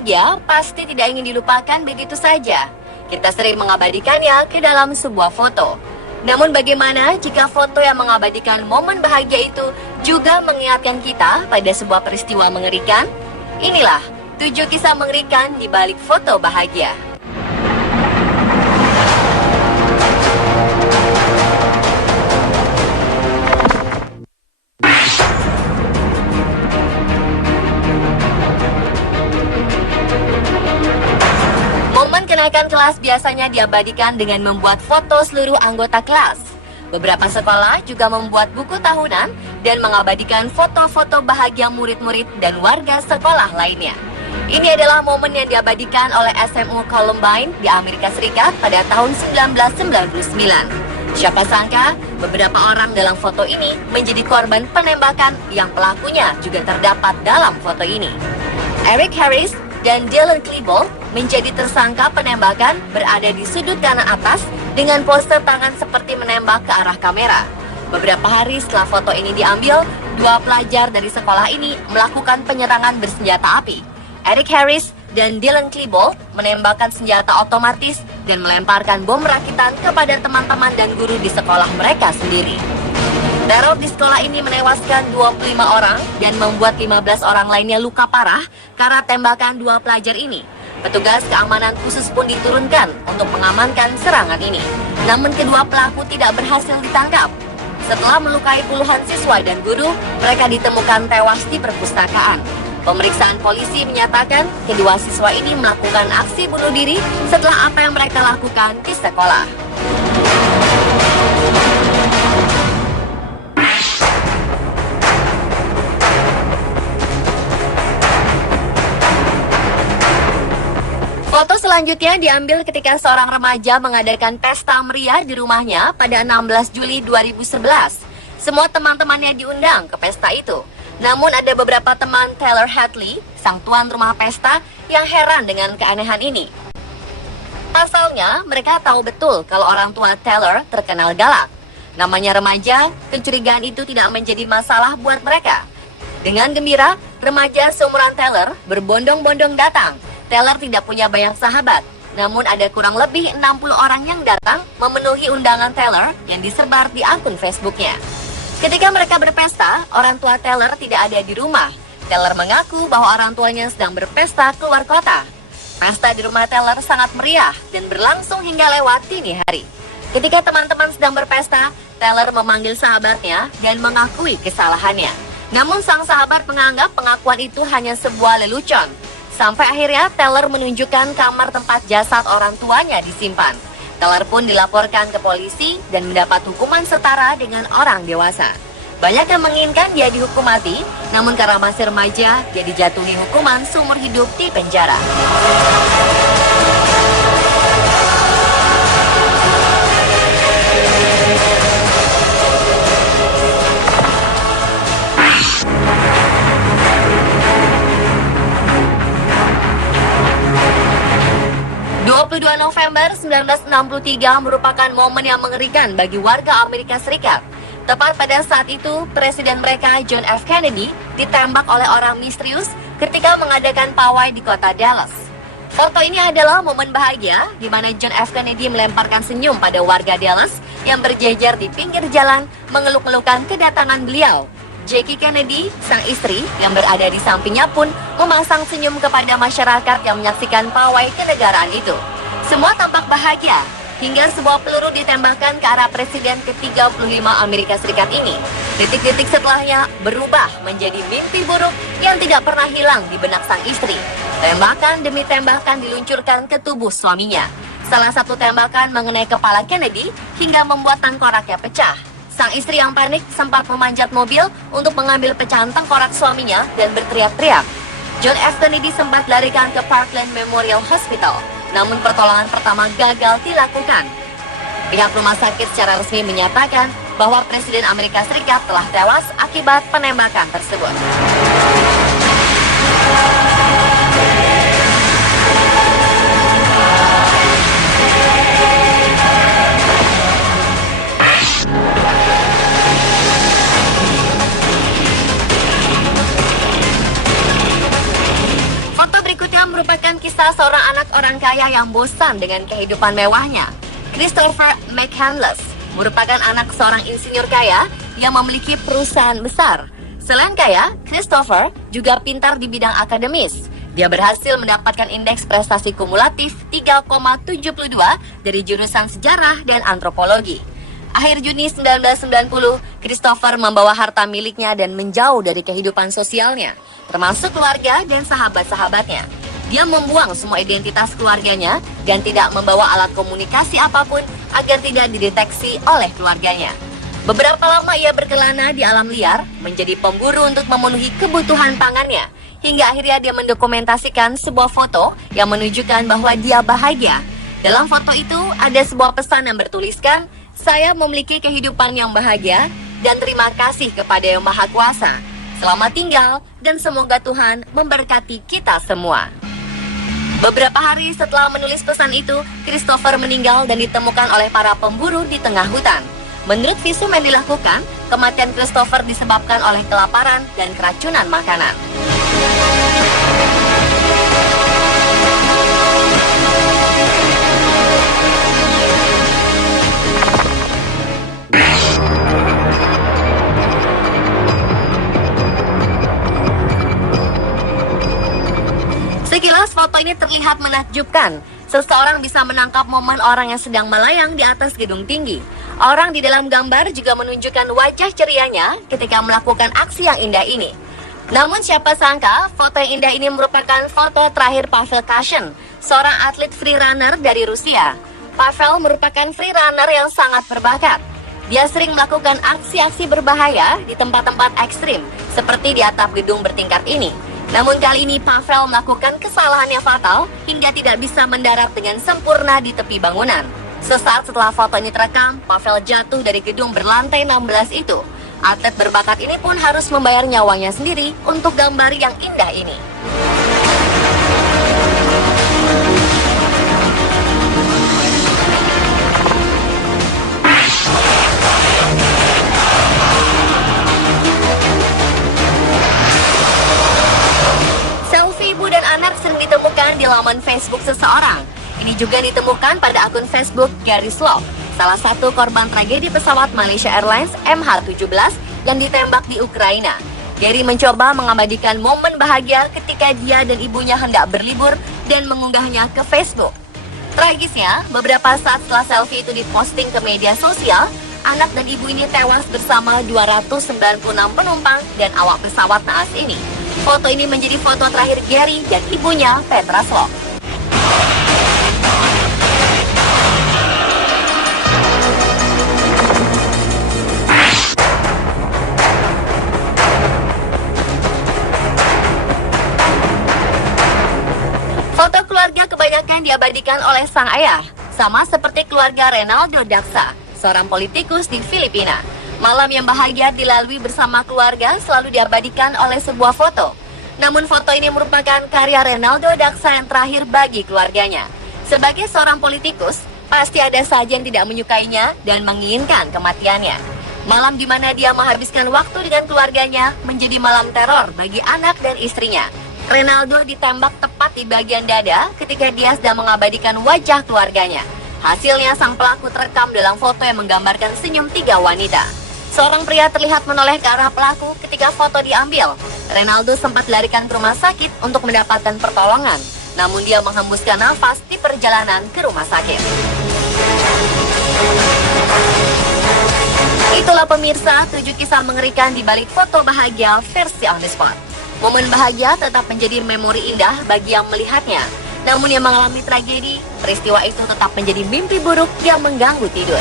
bahagia pasti tidak ingin dilupakan begitu saja. Kita sering mengabadikannya ke dalam sebuah foto. Namun bagaimana jika foto yang mengabadikan momen bahagia itu juga mengingatkan kita pada sebuah peristiwa mengerikan? Inilah 7 kisah mengerikan di balik foto bahagia. Kenaikan kelas biasanya diabadikan dengan membuat foto seluruh anggota kelas. Beberapa sekolah juga membuat buku tahunan dan mengabadikan foto-foto bahagia murid-murid dan warga sekolah lainnya. Ini adalah momen yang diabadikan oleh SMU Columbine di Amerika Serikat pada tahun 1999. Siapa sangka beberapa orang dalam foto ini menjadi korban penembakan yang pelakunya juga terdapat dalam foto ini. Eric Harris dan Dylan Klebold menjadi tersangka penembakan berada di sudut kanan atas dengan pose tangan seperti menembak ke arah kamera. Beberapa hari setelah foto ini diambil, 2 pelajar dari sekolah ini melakukan penyerangan bersenjata api. Eric Harris dan Dylan Klebold menembakkan senjata otomatis dan melemparkan bom rakitan kepada teman-teman dan guru di sekolah mereka sendiri. Teror di sekolah ini menewaskan 25 orang dan membuat 15 orang lainnya luka parah karena tembakan 2 pelajar ini. Petugas keamanan khusus pun diturunkan untuk mengamankan serangan ini. Namun kedua pelaku tidak berhasil ditangkap. Setelah melukai puluhan siswa dan guru, mereka ditemukan tewas di perpustakaan. Pemeriksaan polisi menyatakan kedua siswa ini melakukan aksi bunuh diri setelah apa yang mereka lakukan di sekolah. Foto selanjutnya diambil ketika seorang remaja mengadakan pesta meriah di rumahnya pada 16 Juli 2011. Semua teman-temannya diundang ke pesta itu. Namun ada beberapa teman Taylor Hadley, sang tuan rumah pesta, yang heran dengan keanehan ini. Pasalnya, mereka tahu betul kalau orang tua Taylor terkenal galak. Namanya remaja, kecurigaan itu tidak menjadi masalah buat mereka. Dengan gembira, remaja seumuran Taylor berbondong-bondong datang. Taylor tidak punya banyak sahabat, namun ada kurang lebih 60 orang yang datang memenuhi undangan Taylor yang disebar di akun Facebooknya. Ketika mereka berpesta, orang tua Taylor tidak ada di rumah. Taylor mengaku bahwa orang tuanya sedang berpesta keluar kota. Pesta di rumah Taylor sangat meriah dan berlangsung hingga lewat dini hari. Ketika teman-teman sedang berpesta, Taylor memanggil sahabatnya dan mengakui kesalahannya. Namun sang sahabat menganggap pengakuan itu hanya sebuah lelucon. Sampai akhirnya Taylor menunjukkan kamar tempat jasad orang tuanya disimpan. Taylor pun dilaporkan ke polisi dan mendapat hukuman setara dengan orang dewasa. Banyak yang menginginkan dia dihukum mati, namun karena masih remaja, dia dijatuhi hukuman seumur hidup di penjara. November 1963 merupakan momen yang mengerikan bagi warga Amerika Serikat. Tepat pada saat itu, Presiden mereka John F. Kennedy ditembak oleh orang misterius ketika mengadakan pawai di kota Dallas. Foto ini adalah momen bahagia di mana John F. Kennedy melemparkan senyum pada warga Dallas yang berjejer di pinggir jalan mengeluk-elukan kedatangan beliau. Jackie Kennedy, sang istri yang berada di sampingnya pun memasang senyum kepada masyarakat yang menyaksikan pawai kenegaraan itu. Semua tampak bahagia, hingga sebuah peluru ditembakkan ke arah Presiden ke-35 Amerika Serikat ini. Detik-detik setelahnya berubah menjadi mimpi buruk yang tidak pernah hilang di benak sang istri. Tembakan demi tembakan diluncurkan ke tubuh suaminya. Salah satu tembakan mengenai kepala Kennedy hingga membuat tengkoraknya pecah. Sang istri yang panik sempat memanjat mobil untuk mengambil pecahan tengkorak suaminya dan berteriak-teriak. John F. Kennedy sempat larikan ke Parkland Memorial Hospital. Namun pertolongan pertama gagal dilakukan. Pihak rumah sakit secara resmi menyatakan bahwa Presiden Amerika Serikat telah tewas akibat penembakan tersebut. merupakan kisah seorang anak orang kaya yang bosan dengan kehidupan mewahnya. Christopher McCandless merupakan anak seorang insinyur kaya yang memiliki perusahaan besar. Selain kaya, Christopher juga pintar di bidang akademis. Dia berhasil mendapatkan indeks prestasi kumulatif 3,72 dari jurusan sejarah dan antropologi. Akhir Juni 1990, Christopher membawa harta miliknya dan menjauh dari kehidupan sosialnya, termasuk keluarga dan sahabat-sahabatnya. Dia membuang semua identitas keluarganya dan tidak membawa alat komunikasi apapun agar tidak dideteksi oleh keluarganya. Beberapa lama ia berkelana di alam liar, menjadi pemburu untuk memenuhi kebutuhan pangannya, hingga akhirnya dia mendokumentasikan sebuah foto yang menunjukkan bahwa dia bahagia. Dalam foto itu ada sebuah pesan yang bertuliskan, "Saya memiliki kehidupan yang bahagia dan terima kasih kepada Yang Maha Kuasa. Selamat tinggal dan semoga Tuhan memberkati kita semua." Beberapa hari setelah menulis pesan itu, Christopher meninggal dan ditemukan oleh para pemburu di tengah hutan. Menurut visum yang dilakukan, kematian Christopher disebabkan oleh kelaparan dan keracunan makanan. Sekilas foto ini terlihat menakjubkan. Seseorang bisa menangkap momen orang yang sedang melayang di atas gedung tinggi. Orang di dalam gambar juga menunjukkan wajah cerianya ketika melakukan aksi yang indah ini. Namun siapa sangka foto yang indah ini merupakan foto terakhir Pavel Kashin, seorang atlet freerunner dari Rusia. Pavel merupakan freerunner yang sangat berbakat. Dia sering melakukan aksi-aksi berbahaya di tempat-tempat ekstrim, seperti di atap gedung bertingkat ini. Namun kali ini Pavel melakukan kesalahan yang fatal hingga tidak bisa mendarat dengan sempurna di tepi bangunan. Sesaat setelah foto ini terekam, Pavel jatuh dari gedung berlantai 16 itu. Atlet berbakat ini pun harus membayar nyawanya sendiri untuk gambar yang indah ini. Sering ditemukan di laman Facebook seseorang. Ini juga ditemukan pada akun Facebook Gary Slough, salah satu korban tragedi pesawat Malaysia Airlines MH17 yang ditembak di Ukraina. Gary mencoba mengabadikan momen bahagia ketika dia dan ibunya hendak berlibur dan mengunggahnya ke Facebook. Tragisnya, beberapa saat setelah selfie itu diposting ke media sosial, anak dan ibu ini tewas bersama 296 penumpang dan awak pesawat naas ini. Foto ini menjadi foto terakhir Gary dan ibunya, Petra Slough. Foto keluarga kebanyakan diabadikan oleh sang ayah, sama seperti keluarga Renaldo Daksa, seorang politikus di Filipina. Malam yang bahagia dilalui bersama keluarga selalu diabadikan oleh sebuah foto. Namun foto ini merupakan karya Renaldo Daksa yang terakhir bagi keluarganya. Sebagai seorang politikus, pasti ada saja yang tidak menyukainya dan menginginkan kematiannya. Malam di mana dia menghabiskan waktu dengan keluarganya menjadi malam teror bagi anak dan istrinya. Renaldo ditembak tepat di bagian dada ketika dia sedang mengabadikan wajah keluarganya. Hasilnya sang pelaku terekam dalam foto yang menggambarkan senyum 3 wanita. Seorang pria terlihat menoleh ke arah pelaku ketika foto diambil. Renaldo sempat dilarikan ke rumah sakit untuk mendapatkan pertolongan. Namun dia menghembuskan nafas di perjalanan ke rumah sakit. Itulah pemirsa, 7 kisah mengerikan di balik foto bahagia versi on the spot. Momen bahagia tetap menjadi memori indah bagi yang melihatnya. Namun yang mengalami tragedi, peristiwa itu tetap menjadi mimpi buruk yang mengganggu tidur.